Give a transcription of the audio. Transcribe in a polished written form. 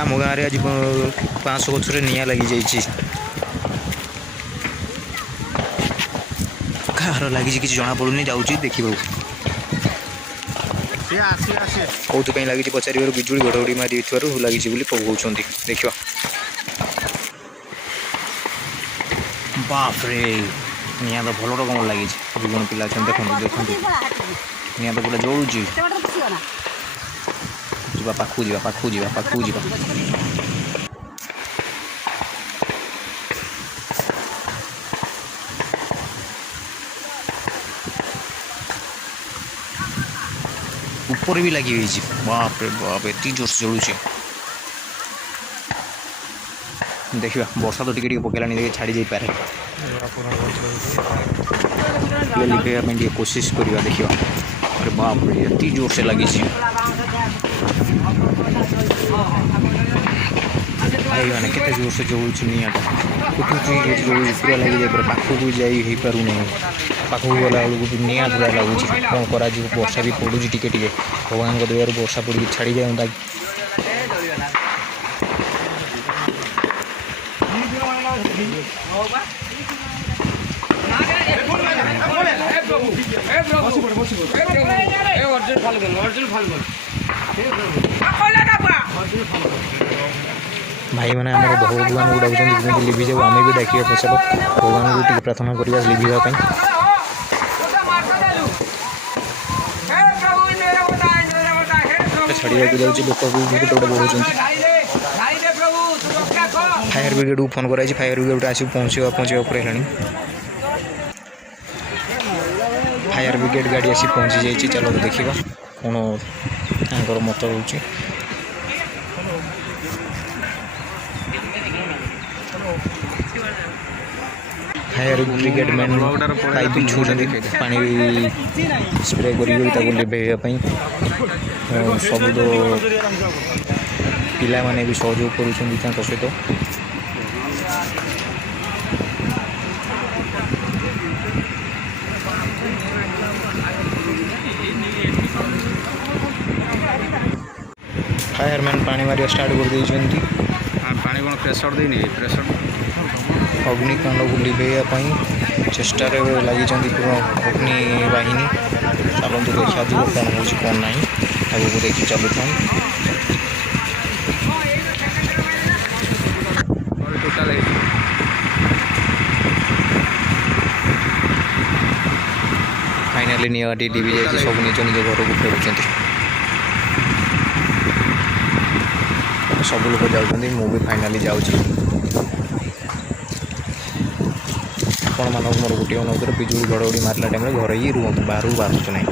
आम गाँव में आज 500 गचर निआ लगी जाइए कहार लगी किसी जना पड़ूनी जाऊँगी देखा कौन लगी पचार बिजुड़ी घड़घड़ी मारी लगी कहते देखा बापरे निआ तो भल रकम लगी कौन पिला देखो देखो निआ तो पूरा जलुची जा पाखु जा पाखु जा पाखु जा ऊपर भी लगी हुई बाप रे बाप एत जोर से जलुची देखा वर्षा तो टिके पकेला देखिए छाड़ी जाई पारे लिखा कोशिश करवा देखा अरे बाप रे एत जोर से लगी भाई मैंने केते जोर से जलुची निआटा जलुची पूरा लगी जाए पूरा पाखक जाई पारू नहीं पाखक गला बेलू निआ पूरा लगुच कौन करा वर्षा भी पड़ू टिके टिके भगवान दयार वर्षा पड़ी छाड़ी जाए भाई मैंने आम भगवान को डाकुं लिभि जाऊ आम भी डाक पचार भगवान को प्रार्थना करवा लिभापी छाड़ा जाऊँगी लोक भी गोटे बढ़ुं फायर ब्रिगेड को फोन कराई फायर ब्रिगेड आस पहुँचा है फायर ब्रिगेड गाड़ी आसी पहुँची जाइए चलो देखा कौन मत हो फायर ब्रिगेड मैन पाइप छूँच पानी स्प्रे कर लिभेवाई सब तो पिला माने भी सहयोग कर सहित फायरमैन पानी मारिया स्टार्ट कर देइछन्ती पानी कौन प्रेसर देनी प्रेसर अग्निकांड को लिभेवाई चेष्टा लगी पूरा अग्नि बाहिनी चलते देखा जी कौन हो कौन ना आगे देखी चलुन टोटाल फाइनाली निआटी लिभि जाए सब निज निज घर को फेरुंट सब लोग जाऊँगी मुझे फाइनाली जाऊँगी आपण मानक मोर गोटे अनुरोध बिजुली घड़घड़ी मारला टाइम घर ही रुहतु बाहर बाहर ना।